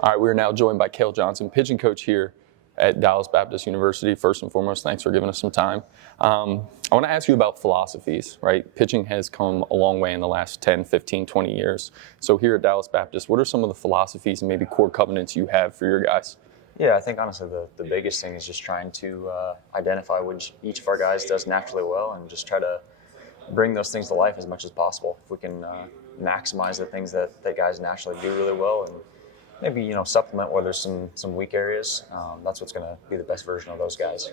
All right, we're now joined by Cale Johnson, pitching coach here at Dallas Baptist University. First and foremost, thanks for giving us some time. I want to ask you about philosophies, right? Pitching has come a long way in the last 10, 15, 20 years. So here at Dallas Baptist, what are some of the philosophies and maybe core covenants you have for your guys? Yeah, I think honestly the biggest thing is just trying to identify which each of our guys does naturally well and just try to bring those things to life as much as possible. If we can maximize the things that guys naturally do really well and maybe, supplement where there's some weak areas, that's what's going to be the best version of those guys.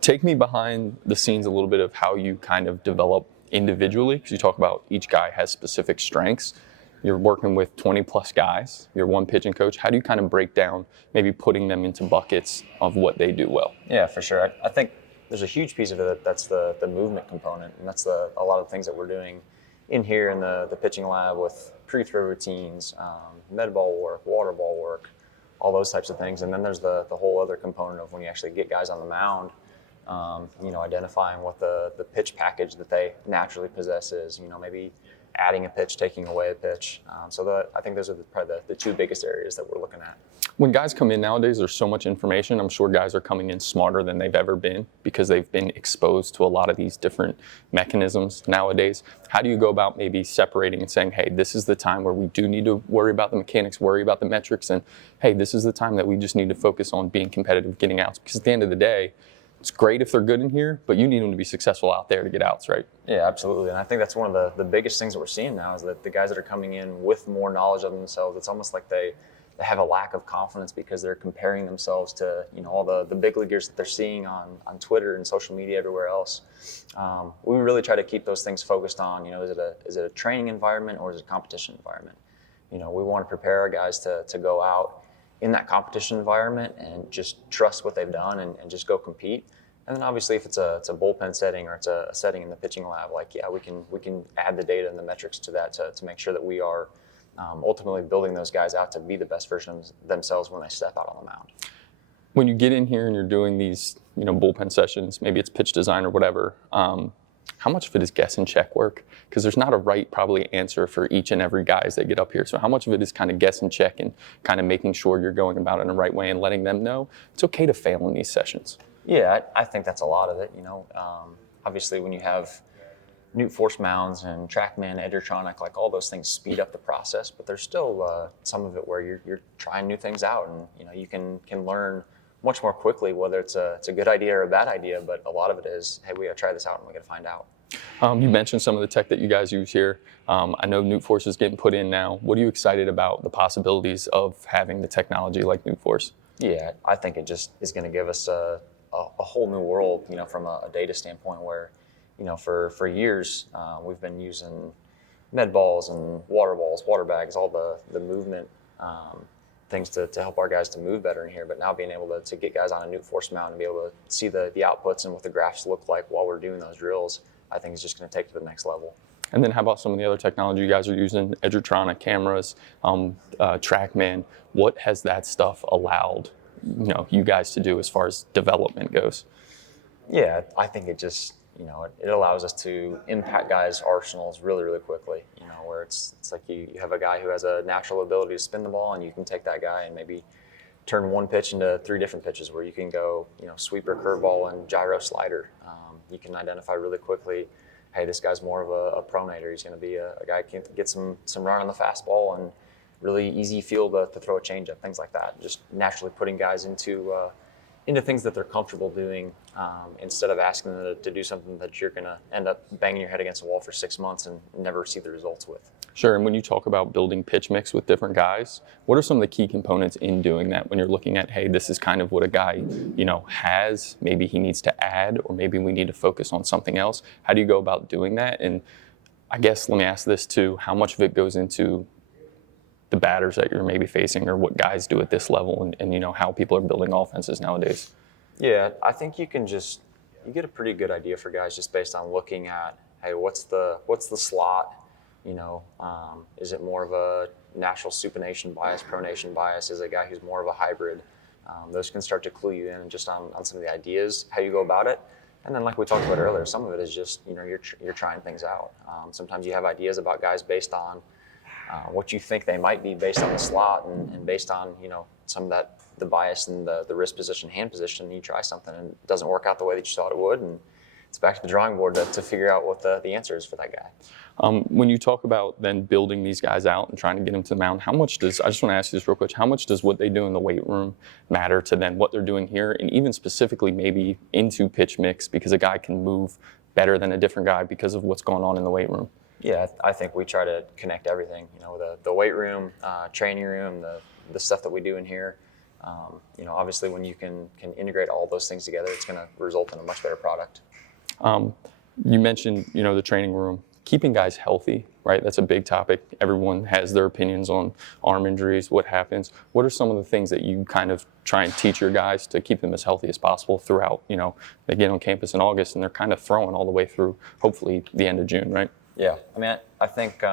Take me behind the scenes a little bit of how you kind of develop individually, because you talk about each guy has specific strengths. You're working with 20 plus guys, you're one pitching coach. How do you kind of break down maybe putting them into buckets of what they do well? Yeah, for sure. I think there's a huge piece of it that's the movement component, and that's a lot of the things that we're doing in here in the pitching lab with pre-throw routines, med ball work, water ball work, all those types of things. And then there's the whole other component of when you actually get guys on the mound, identifying what the pitch package that they naturally possess is, maybe adding a pitch, taking away a pitch. I think those are probably the two biggest areas that we're looking at. When guys come in nowadays, there's so much information. I'm sure guys are coming in smarter than they've ever been because they've been exposed to a lot of these different mechanisms nowadays. How do you go about maybe separating and saying, hey, this is the time where we do need to worry about the mechanics, worry about the metrics, and hey, this is the time that we just need to focus on being competitive, getting outs? Because at the end of the day, it's great if they're good in here, but you need them to be successful out there to get outs, right? Yeah, absolutely. And I think that's one of the biggest things that we're seeing now is that the guys that are coming in with more knowledge of themselves, it's almost like they have a lack of confidence because they're comparing themselves to all the big leaguers that they're seeing on Twitter and social media everywhere else. We really try to keep those things focused on, is it a training environment or is it a competition environment? We want to prepare our guys to go out in that competition environment and just trust what they've done and just go compete. And then obviously if it's a bullpen setting or it's a setting in the pitching lab, we can add the data and the metrics to that to make sure that we are ultimately building those guys out to be the best version of themselves when they step out on the mound. When you get in here and you're doing these, bullpen sessions, maybe it's pitch design or whatever, how much of it is guess and check work? Because there's not a right probably answer for each and every guy as they get up here. So how much of it is kind of guess and check and kind of making sure you're going about it in the right way and letting them know it's okay to fail in these sessions? Yeah, I think that's a lot of it. Obviously when you have NewtForce mounds and TrackMan, Edgertronic, like all those things speed up the process, but there's still some of it where you're trying new things out, and you can learn much more quickly whether it's a good idea or a bad idea. But a lot of it is, hey, we got to try this out and we got to find out. You mentioned some of the tech that you guys use here. I know NewtForce is getting put in now. What are you excited about the possibilities of having the technology like NewtForce? Yeah, I think it just is going to give us a whole new world, from a data standpoint where, for years, we've been using med balls and water balls, water bags, all the movement things to help our guys to move better in here. But now being able to get guys on a NewtForce mount and be able to see the outputs and what the graphs look like while we're doing those drills, I think is just going to take to the next level. And then how about some of the other technology you guys are using, Edgertronic cameras, TrackMan? What has that stuff allowed you guys to do as far as development goes? Yeah, I think it just, it allows us to impact guys' arsenals really, really quickly, where it's like you have a guy who has a natural ability to spin the ball, and you can take that guy and maybe turn one pitch into three different pitches where you can go, sweeper, curveball, and gyro slider. You can identify really quickly, hey, this guy's more of a pronator. He's going to be a guy who can get some run on the fastball and really easy field to throw a changeup, things like that. Just naturally putting guys into things that they're comfortable doing instead of asking them to do something that you're going to end up banging your head against a wall for 6 months and never see the results with. Sure, and when you talk about building pitch mix with different guys, what are some of the key components in doing that when you're looking at, hey, this is kind of what a guy, has, maybe he needs to add, or maybe we need to focus on something else? How do you go about doing that? And I guess let me ask this too, how much of it goes into the batters that you're maybe facing or what guys do at this level and how people are building offenses nowadays? Yeah, I think you get a pretty good idea for guys just based on looking at, hey, what's the slot? Is it more of a natural supination bias, pronation bias? Is it a guy who's more of a hybrid? Those can start to clue you in just on some of the ideas, how you go about it. And then like we talked about earlier, some of it is just, you're trying things out. Sometimes you have ideas about guys based on what you think they might be based on the slot and based on, some of that, the bias and the wrist position, hand position. You try something and it doesn't work out the way that you thought it would, and it's back to the drawing board to figure out what the answer is for that guy. When you talk about then building these guys out and trying to get them to the mound, I just want to ask you this real quick, how much does what they do in the weight room matter to then what they're doing here, and even specifically maybe into pitch mix, because a guy can move better than a different guy because of what's going on in the weight room? Yeah, I think we try to connect everything, the weight room, training room, the stuff that we do in here. Obviously when you can integrate all those things together, it's going to result in a much better product. You mentioned, the training room, keeping guys healthy, right? That's a big topic. Everyone has their opinions on arm injuries, what happens. What are some of the things that you kind of try and teach your guys to keep them as healthy as possible throughout, they get on campus in August and they're kind of throwing all the way through, hopefully, the end of June, right? Yeah, I think,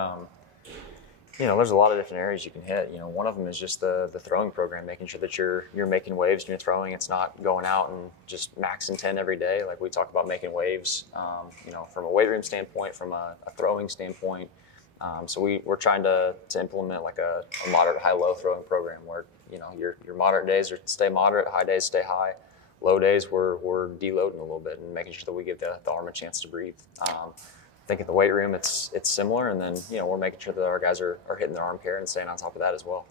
there's a lot of different areas you can hit. One of them is just the throwing program, making sure that you're making waves when you're throwing. It's not going out and just maxing 10 every day. Like we talk about making waves, from a weight room standpoint, from a throwing standpoint. So we're trying to implement like a moderate high-low throwing program where, your moderate days stay moderate, high days stay high. Low days we're deloading a little bit and making sure that we give the arm a chance to breathe. I think in the weight room it's similar, and then we're making sure that our guys are hitting their arm care and staying on top of that as well.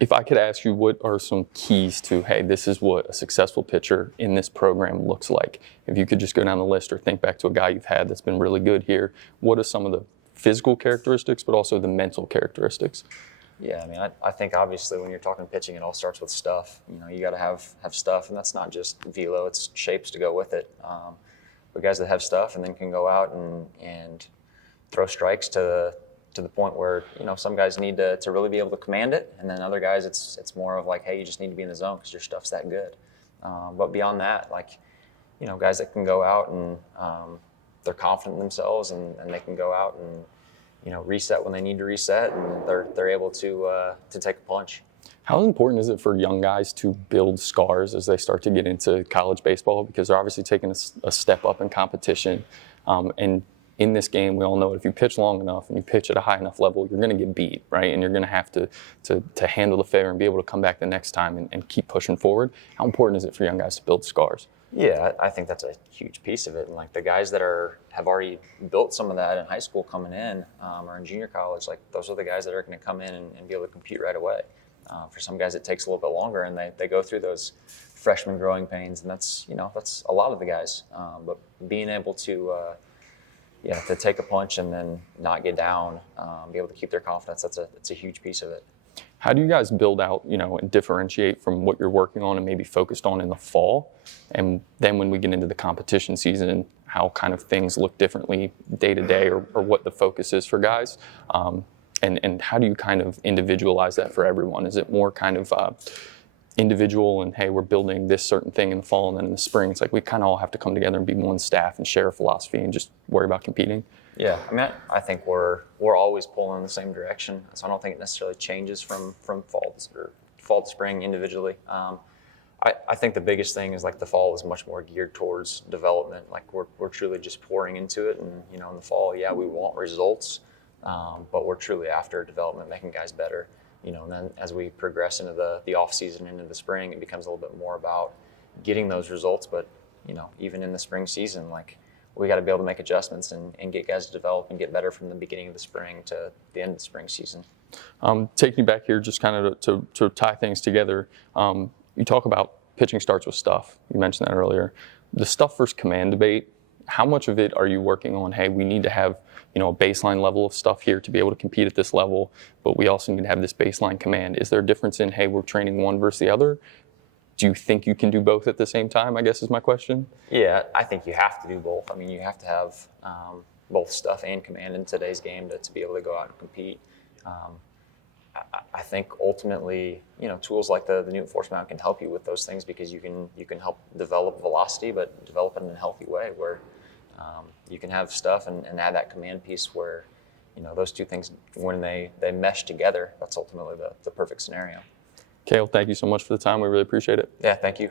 If I could ask you, what are some keys to, hey, this is what a successful pitcher in this program looks like? If you could just go down the list or think back to a guy you've had that's been really good here, what are some of the physical characteristics, but also the mental characteristics? Yeah, I think obviously when you're talking pitching, it all starts with stuff. You got to have stuff, and that's not just velo; it's shapes to go with it. But guys that have stuff and then can go out and throw strikes to the point where some guys need to really be able to command it, and then other guys it's more of like, hey, you just need to be in the zone because your stuff's that good. But beyond that, like guys that can go out and they're confident in themselves and they can go out and reset when they need to reset, and they're able to take a punch. How important is it for young guys to build scars as they start to get into college baseball? Because they're obviously taking a step up in competition. And in this game, we all know if you pitch long enough and you pitch at a high enough level, you're going to get beat, right? And you're going to have to handle the failure and be able to come back the next time and keep pushing forward. How important is it for young guys to build scars? Yeah, I think that's a huge piece of it. And like the guys that have already built some of that in high school coming in or in junior college, like those are the guys that are going to come in and be able to compete right away. For some guys, it takes a little bit longer, and they go through those freshman growing pains, and that's a lot of the guys. But being able to take a punch and then not get down, be able to keep their confidence, that's a huge piece of it. How do you guys build out, and differentiate from what you're working on and maybe focused on in the fall? And then when we get into the competition season, how kind of things look differently day to day, or what the focus is for guys? And how do you kind of individualize that for everyone? Is it more kind of individual and, hey, we're building this certain thing in the fall, and then in the spring, it's like we kind of all have to come together and be one staff and share a philosophy and just worry about competing? Yeah, I think we're always pulling in the same direction, so I don't think it necessarily changes from fall to spring individually. I think the biggest thing is like the fall is much more geared towards development. Like we're truly just pouring into it, and in the fall, yeah, we want results, but we're truly after development, making guys better. And then as we progress into the off season, into the spring, it becomes a little bit more about getting those results. But even in the spring season, like we got to be able to make adjustments and get guys to develop and get better from the beginning of the spring to the end of the spring season. Taking you back here, just kind of to tie things together, you talk about pitching starts with stuff. You mentioned that earlier. The stuff versus command debate, how much of it are you working on, hey, we need to have a baseline level of stuff here to be able to compete at this level, but we also need to have this baseline command? Is there a difference in, hey, we're training one versus the other? Do you think you can do both at the same time, I guess is my question? Yeah, I think you have to do both. You have to have both stuff and command in today's game to be able to go out and compete. I think ultimately, tools like the NewtForce mound can help you with those things, because you can help develop velocity, but develop it in a healthy way where you can have stuff and add that command piece where, those two things, when they mesh together, that's ultimately the perfect scenario. Cale, thank you so much for the time. We really appreciate it. Yeah, thank you.